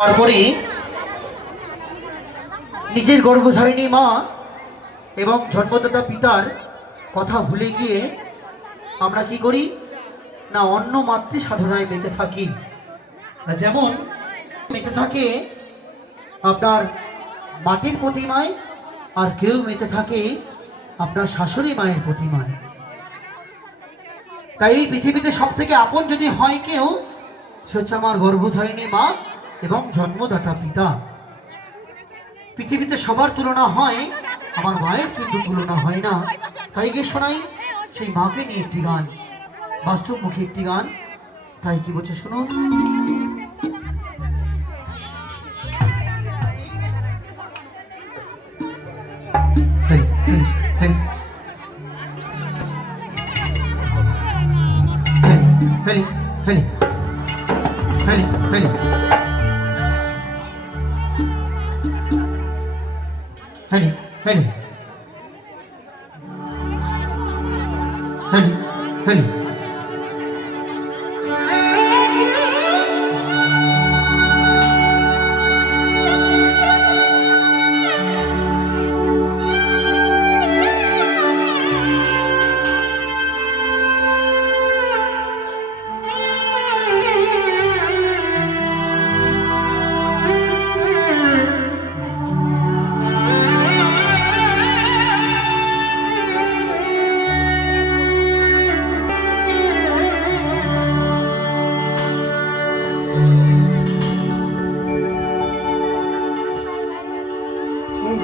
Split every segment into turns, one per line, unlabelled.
তারপরে নিজের গর্ভধারিণী মা এবং জন্মদাতা পিতার কথা ভুলে গিয়ে আমরা কি করি? না, অন্য মাতৃ সাধনায় মেতে থাকি। যেমন মেতে থাকে আপনার মাটির প্রতিমায়, আর কেউ মেতে থাকে আপনার শাশুড়ি মায়ের প্রতিমায়। তাই এই পৃথিবীতে সব থেকে আপন যদি হয় কেউ, সে হচ্ছে আমার গর্ভধারিণী মা। এবং জন্মদাতা পিতা। পৃথিবীতে সবার তুলনা হয় আমার মায়ের কিন্তু তুলনা হয় না। তাই গিয়ে শোনাই সেই মাকে নিয়ে একটি গান। বাস্তবমুখী একটি গান। তাই কি বলছে শুনুন। হেই, হেই,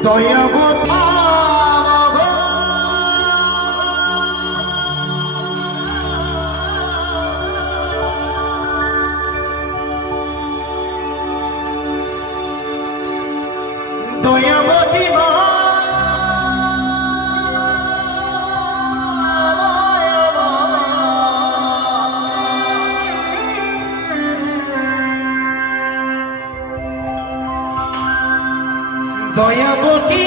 দয়াবতী। দয়াবতী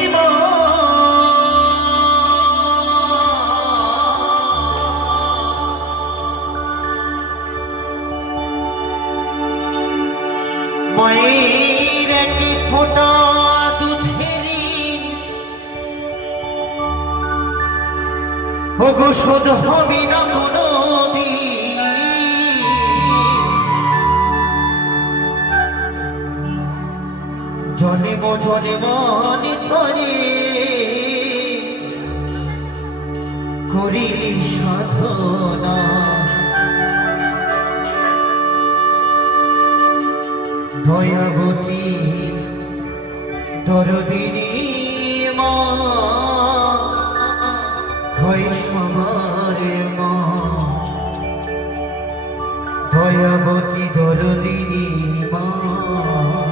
মায়ের একটি ফোটা দুধেরি ওগো শোধ হবে না কোনো জন্ম জন্ম করে। করিলি সাধনা। দয়াবতী দরদিনী মা হয় মা। দয়াবতী দরদিনী মা।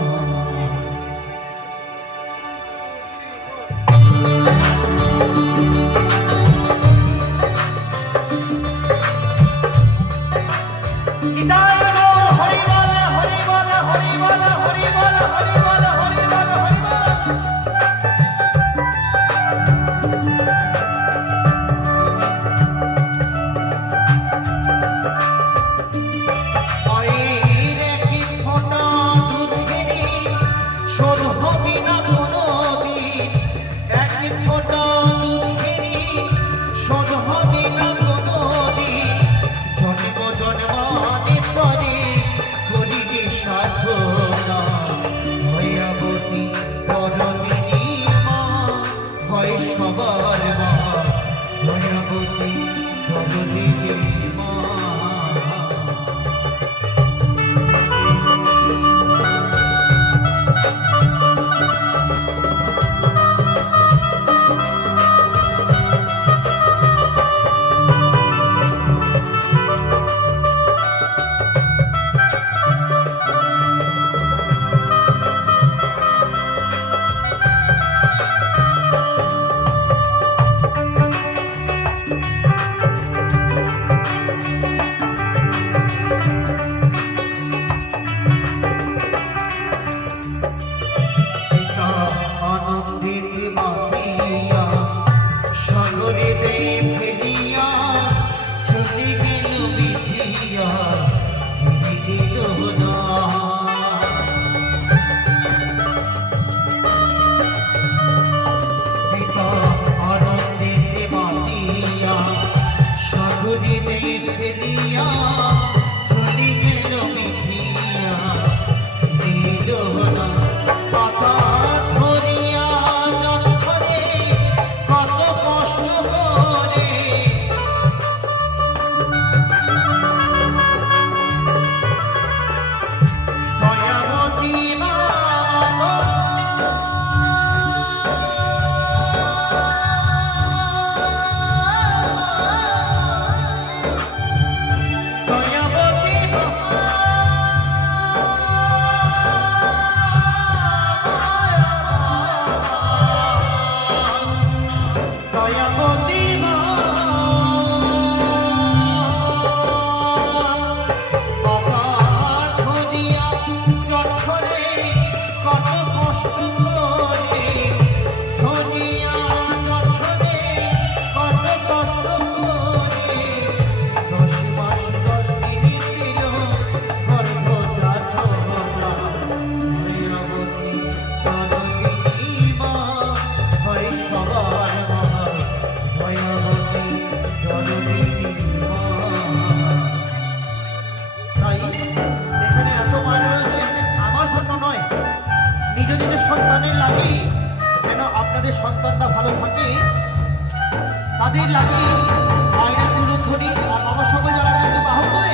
আপনাদের সন্তানটা ভালো থাকে, তাদের লাগে মায়েরা গুরুধ্বনি আর বাবা সবাই যারা কিন্তু বাহু করে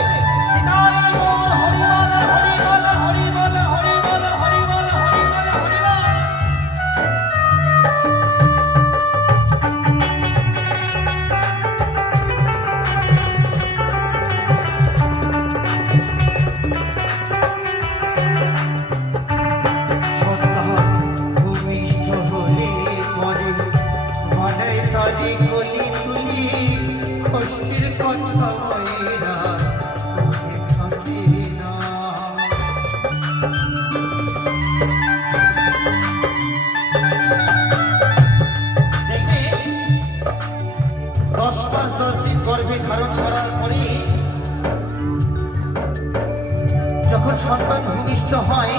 যখন সন্তান ভূমিষ্ঠ হয়,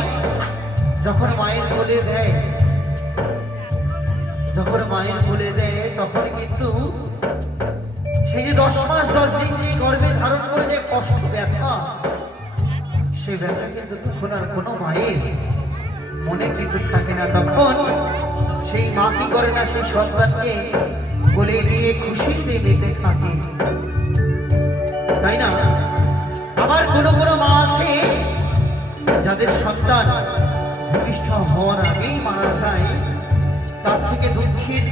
যখন মায়ের কোলে দেয়, যখন মায়ের কোলে দেয়, তখন কিন্তু সেই যে দশ মাস, দশ দিন যে গর্ভে ধারণ করে যে কষ্ট, ব্যথা সেই ব্যথা কিন্তু তখন আর কোনো মায়ের মনে কিন্তু থাকে না। তখন সেই মা কি করে না সেই সন্তানকে কোলে নিয়ে খুশিতে মেতে থাকে। সন্তান ভূমিষ্ঠ হওয়ার আগেই মারা যায়, তার থেকে দুঃখের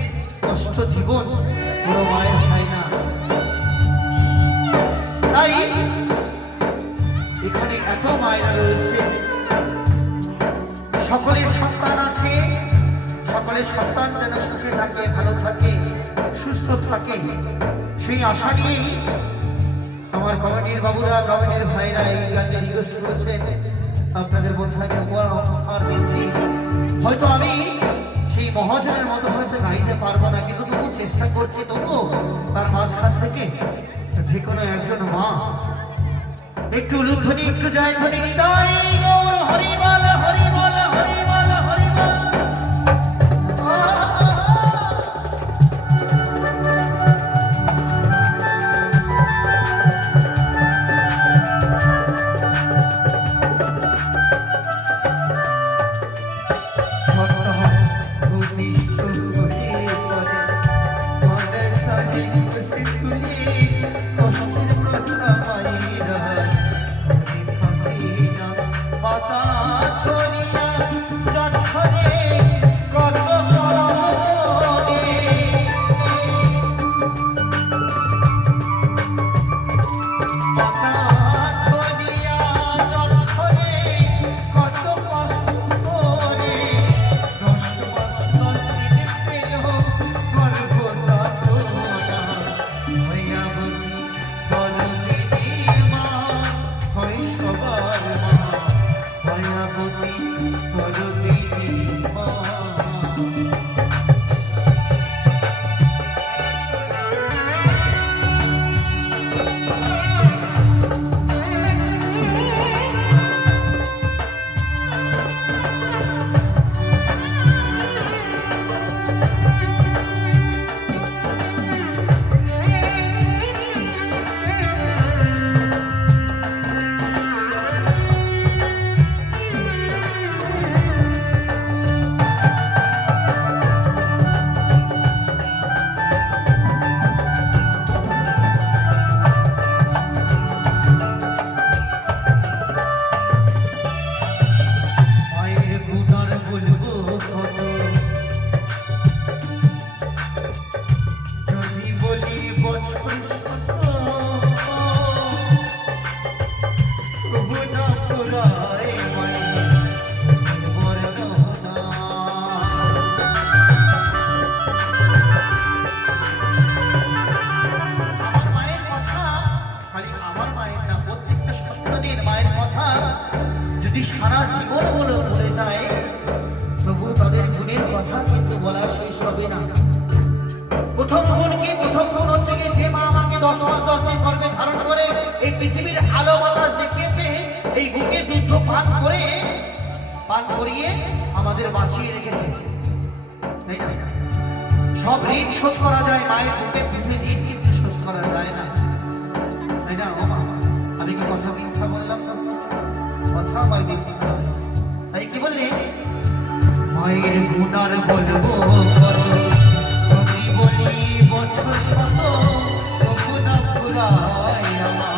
কষ্ট জীবন কোনো মায়ের হয় না। তাই এখানে এত মায়েরা রয়েছে। সকলের সন্তান আছে, সকলের সন্তান যেন সুখে থাকে, ভালো থাকে, সুস্থ থাকে, সেই আশা নিয়েই আমার কমিটির বাবুরা, কমিটির ভাইরা এই গানটি রিকোয়েস্ট করেছেন। আপনাদের বোধহয় উপহার দিচ্ছি হয়তো আমি সেই মহাজনের মতো হয়তো গাইতে পারব না, কিন্তু তবু চেষ্টা করছি, তবু তার মাঝখান থেকে যে কোনো একজন মা, একটু লুধ্বনি একটু জয় ধ্বনি হৃদয় গৌর গুণগুলো ভুলে যায়। তবু তাদের গুণের কথা কিন্তু বলা শেষ হবে না। প্রথম গুণ কি প্রথম গুণ হচ্ছে গিয়ে যে মা আমাকে দশ মাস দশ দিন গর্বে ধারণ করে। এই পৃথিবীর আলো বাতাস দেখিয়েছে। এই বুকে যুদ্ধ পান করে, পান করিয়ে আমাদের বাঁচিয়ে রেখেছে। তাই না? সব ঋণ শোধ করা যায় মায়ের বুকে দুধে ঋণ কিন্তু শোধ করা যায় না। তাই না, ও মা? আমি কি কথা মিথ্যা বললাম না কথা আমার মিথ্যা। তাই কি বললি? মায়ের গুণার বলব তুমি বলি বছর শত তবু না আমার।